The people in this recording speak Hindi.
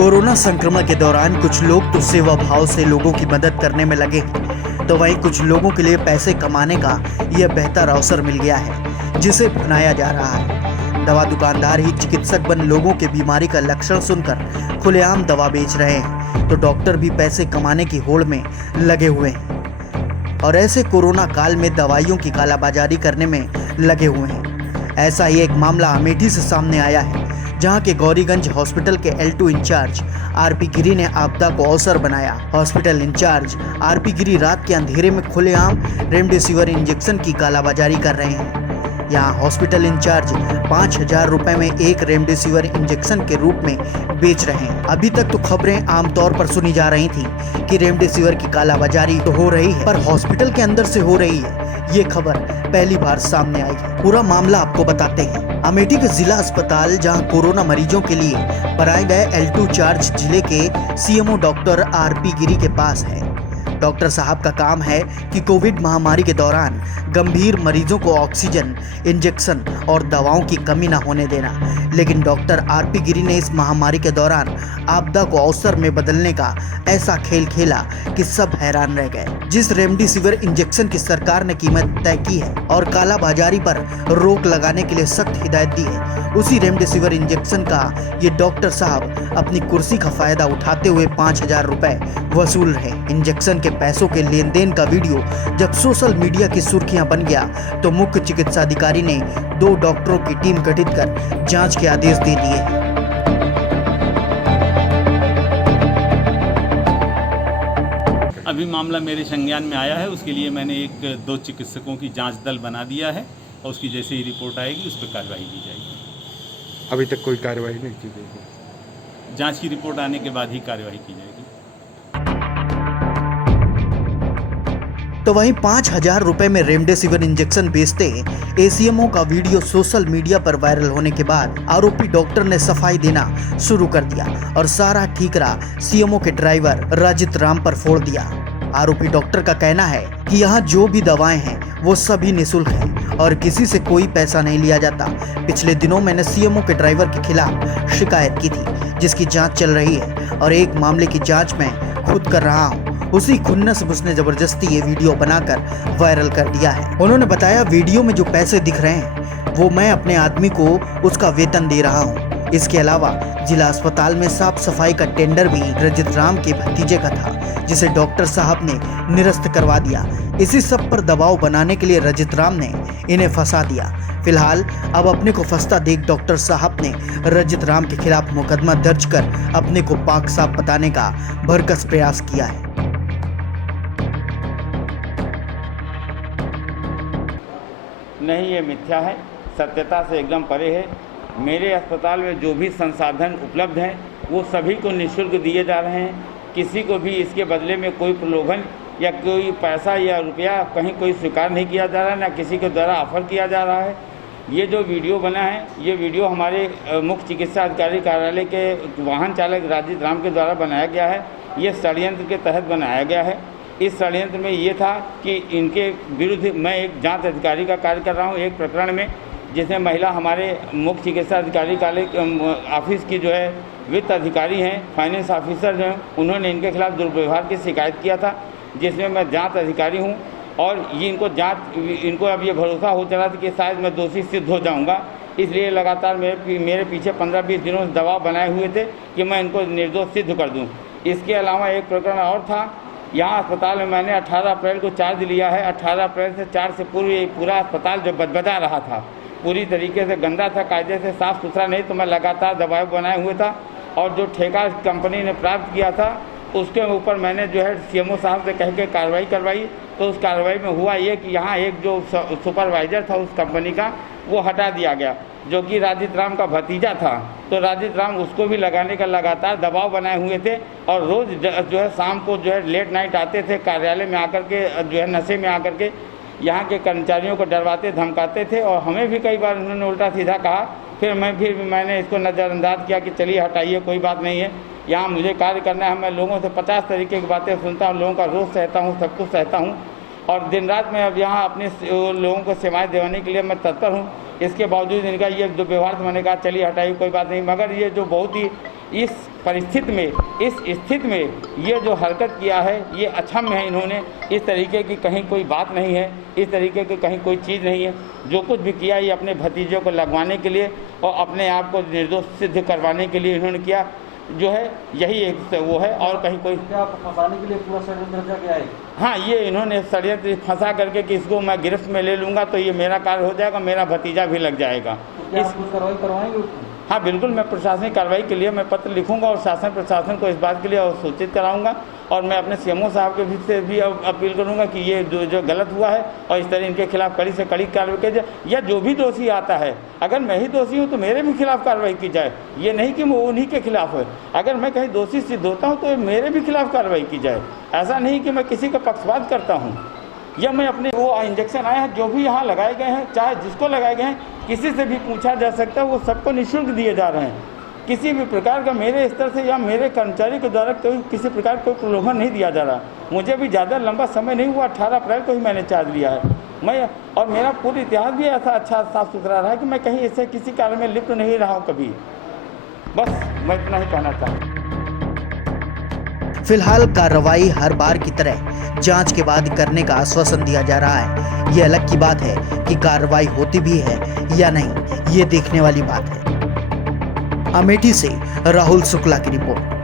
कोरोना संक्रमण के दौरान कुछ लोग तो सेवा भाव से लोगों की मदद करने में लगे हैं, तो वहीं कुछ लोगों के लिए पैसे कमाने का यह बेहतर अवसर मिल गया है, जिसे भुनाया जा रहा है। दवा दुकानदार ही चिकित्सक बन लोगों के बीमारी का लक्षण सुनकर खुलेआम दवा बेच रहे हैं, तो डॉक्टर भी पैसे कमाने की होड़ में लगे हुए हैं और ऐसे कोरोना काल में दवाइयों की कालाबाजारी करने में लगे हुए हैं। ऐसा ही एक मामला अमेठी से सामने आया है, जहां के गौरीगंज हॉस्पिटल के L2 इंचार्ज आरपी गिरी ने आपदा को अवसर बनाया। हॉस्पिटल इंचार्ज आरपी गिरी रात के अंधेरे में खुलेआम रेमडेसिविर इंजेक्शन की कालाबाजारी कर रहे हैं। यहाँ हॉस्पिटल इंचार्ज 5,000 रुपए में एक रेमडेसिविर इंजेक्शन के रूप में बेच रहे हैं। अभी तक तो खबरें आमतौर पर सुनी जा रही थी कि रेमडेसिविर की कालाबाजारी तो हो रही है, पर हॉस्पिटल के अंदर से हो रही है, ये खबर पहली बार सामने आई है। पूरा मामला आपको बताते हैं। अमेठी के जिला अस्पताल, जहां कोरोना मरीजों के लिए बनाए गए L2 चार्ज जिले के CMO डॉक्टर आरपी गिरी के पास है। डॉक्टर साहब का काम है कि कोविड महामारी के दौरान गंभीर मरीजों को ऑक्सीजन, इंजेक्शन और दवाओं की कमी न होने देना। लेकिन डॉक्टर आरपी गिरी ने इस महामारी के दौरान आपदा को अवसर में बदलने का ऐसा खेल खेला कि सब हैरान रह गए। जिस रेमडेसिविर इंजेक्शन की सरकार ने कीमत तय की है और कालाबाजारी पर रोक लगाने के लिए सख्त हिदायत दी है, उसी रेमडेसिविर इंजेक्शन का ये डॉक्टर साहब अपनी कुर्सी का फायदा उठाते हुए 5,000 रुपए वसूल रहे। इंजेक्शन के पैसों के लेन देन का वीडियो जब सोशल मीडिया की सुर्खियां बन गया, तो मुख्य चिकित्सा अधिकारी ने 2 डॉक्टरों की टीम गठित कर जांच के आदेश दे दिए। अभी मामला मेरे संज्ञान में आया है, उसके लिए मैंने 1-2 चिकित्सकों की जांच दल बना दिया है और उसकी जैसे ही रिपोर्ट आएगी उस पर कार्रवाई की जाएगी। अभी तक कोई कार्रवाई नहीं की गई? जांच की रिपोर्ट आने के बाद ही कार्रवाई की जाएगी। तो वहीं 5,000 रुपए में रेमडेसिविर इंजेक्शन बेचते ACMO का वीडियो सोशल मीडिया पर वायरल होने के बाद आरोपी डॉक्टर ने सफाई देना शुरू कर दिया और सारा ठीकरा CMO के ड्राइवर रजित राम पर फोड़ दिया। आरोपी डॉक्टर का कहना है कि यहाँ जो भी दवाएं हैं वो सभी निःशुल्क हैं और किसी से कोई पैसा नहीं लिया जाता। पिछले दिनों मैंने CMO के ड्राइवर के खिलाफ शिकायत की थी, जिसकी जांच चल रही है और एक मामले की जांच मैं खुद कर रहा हूँ। उसी खुन्नस में उसने जबरदस्ती ये वीडियो बनाकर वायरल कर दिया है। उन्होंने बताया, वीडियो में जो पैसे दिख रहे हैं वो मैं अपने आदमी को उसका वेतन दे रहा हूँ। इसके अलावा जिला अस्पताल में साफ सफाई का टेंडर भी रजित राम के भतीजे का था, जिसे डॉक्टर साहब ने निरस्त करवा दिया। इसी सब पर दबाव बनाने के लिए रजित राम ने इन्हें फंसा दिया। फिलहाल अब अपने को फंसता देख डॉक्टर साहब ने रजित राम के खिलाफ मुकदमा दर्ज कर अपने को पाक साफ बताने का भरकस प्रयास किया है। नहीं, ये मिथ्या है, सत्यता से एकदम परे है। मेरे अस्पताल में जो भी संसाधन उपलब्ध हैं वो सभी को निःशुल्क दिए जा रहे हैं। किसी को भी इसके बदले में कोई प्रलोभन या कोई पैसा या रुपया कहीं कोई स्वीकार नहीं किया जा रहा है, ना किसी के द्वारा ऑफर किया जा रहा है। ये जो वीडियो बना है, ये वीडियो हमारे मुख्य चिकित्सा अधिकारी कार्यालय के वाहन चालक राजीव राम के द्वारा बनाया गया है। ये षड्यंत्र के तहत बनाया गया है। इस षड्यंत्र में ये था कि इनके विरुद्ध मैं एक जांच अधिकारी का कार्य कर रहा हूँ एक प्रकरण में, जिसमें महिला हमारे मुख्य चिकित्सा अधिकारी कार्यालय ऑफिस की जो है वित्त अधिकारी हैं, फाइनेंस ऑफिसर जो हैं, उन्होंने इनके खिलाफ दुर्व्यवहार की शिकायत किया था, जिसमें मैं जांच अधिकारी हूं और ये इनको अब ये भरोसा हो चला था कि शायद मैं दोषी सिद्ध हो जाऊंगा। इसलिए लगातार मेरे पीछे 15-20 दिनों से दबाव बनाए हुए थे कि मैं इनको निर्दोष सिद्ध कर दूँ। इसके अलावा एक प्रकरण और था, यहाँ अस्पताल में मैंने 18 अप्रैल को चार्ज लिया है। 18 अप्रैल से 4 से पूर्व ये पूरा अस्पताल जो बदबदा रहा था, पूरी तरीके से गंदा था, कायदे से साफ़ सुथरा नहीं, तो मैं लगातार दबाव बनाए हुए था और जो ठेका कंपनी ने प्राप्त किया था उसके ऊपर मैंने जो है CMO साहब से कह के कार्रवाई करवाई। तो उस कार्रवाई में हुआ ये कि यहाँ एक जो सुपरवाइज़र था उस कंपनी का, वो हटा दिया गया, जो कि राजीव राम का भतीजा था। तो राजीव राम उसको भी लगाने का लगातार दबाव बनाए हुए थे और रोज़ जो है शाम को जो है लेट नाइट आते थे कार्यालय में आकर के, जो है नशे में आकर के यहाँ के कर्मचारियों को डरवाते धमकाते थे और हमें भी कई बार उन्होंने उल्टा सीधा कहा। फिर मैंने इसको नज़रअंदाज किया कि चलिए हटाइए, कोई बात नहीं है, यहाँ मुझे कार्य करना है। मैं लोगों से 50 तरीके की बातें सुनता हूँ, लोगों का रोज़ सहता हूँ, सब कुछ सहता हूँ और दिन रात मैं अब यहाँ अपने लोगों को सेवाएं दिलाने के लिए मैं तत्पर हूँ। इसके बावजूद इनका ये जो व्यवहार, मैंने कहा चलिए हटाइए, कोई बात नहीं, मगर ये जो बहुत ही इस परिस्थिति में, इस स्थिति में ये जो हरकत किया है ये अक्षम्य है। इन्होंने इस तरीके की कहीं कोई बात नहीं है, इस तरीके की कहीं कोई चीज़ नहीं है। जो कुछ भी किया ये अपने भतीजों को लगवाने के लिए और अपने आप को निर्दोष सिद्ध करवाने के लिए इन्होंने किया, जो है यही एक वो है। और कहीं कोई क्या फंसाने के लिए पूरा षड्यंत्र रचा गया है? हाँ, ये इन्होंने षड्यंत्र फंसा करके कि इसको मैं गिरफ्त में ले लूँगा तो ये मेरा कार्य हो जाएगा, मेरा भतीजा भी लग जाएगा। तो क्या आप कुछ कार्रवाई करवाएंगे उसको? हाँ बिल्कुल, मैं प्रशासनिक कार्रवाई के लिए मैं पत्र लिखूंगा और शासन प्रशासन को इस बात के लिए सूचित कराऊंगा। और मैं अपने सीएमओ साहब के भी से भी अपील करूंगा कि ये जो गलत हुआ है और इस तरह इनके खिलाफ कड़ी से कड़ी कार्रवाई की जाए, या जो भी दोषी आता है, अगर मैं ही दोषी हूँ तो मेरे भी खिलाफ कार्रवाई की जाए। ये नहीं कि वो उन्हीं के खिलाफ है, अगर मैं कहीं दोषी सिद्ध होता हूँ तो मेरे भी खिलाफ कार्रवाई की जाए। ऐसा नहीं कि मैं किसी का पक्षपात करता हूँ, या मैं अपने वो इंजेक्शन आए हैं जो भी यहाँ लगाए गए हैं, चाहे जिसको लगाए गए हैं, किसी से भी पूछा जा सकता है, वो सबको निःशुल्क दिए जा रहे हैं। किसी भी प्रकार का मेरे स्तर से या मेरे कर्मचारी के द्वारा किसी प्रकार कोई प्रलोभन नहीं दिया जा रहा। मुझे भी ज़्यादा लंबा समय नहीं हुआ, 18 अप्रैल को ही मैंने चार्ज लिया है। मैं और मेरा पूरी इतिहास भी ऐसा अच्छा साफ सुथरा रहा है कि मैं कहीं ऐसे किसी कार्य में लिप्त नहीं रहा हूँ कभी। बस मैं इतना ही कहना चाहता हूँ। फिलहाल कार्रवाई हर बार की तरह जांच के बाद करने का आश्वासन दिया जा रहा है। ये अलग की बात है कि कार्रवाई होती भी है या नहीं, ये देखने वाली बात है। अमेठी से राहुल शुक्ला की रिपोर्ट।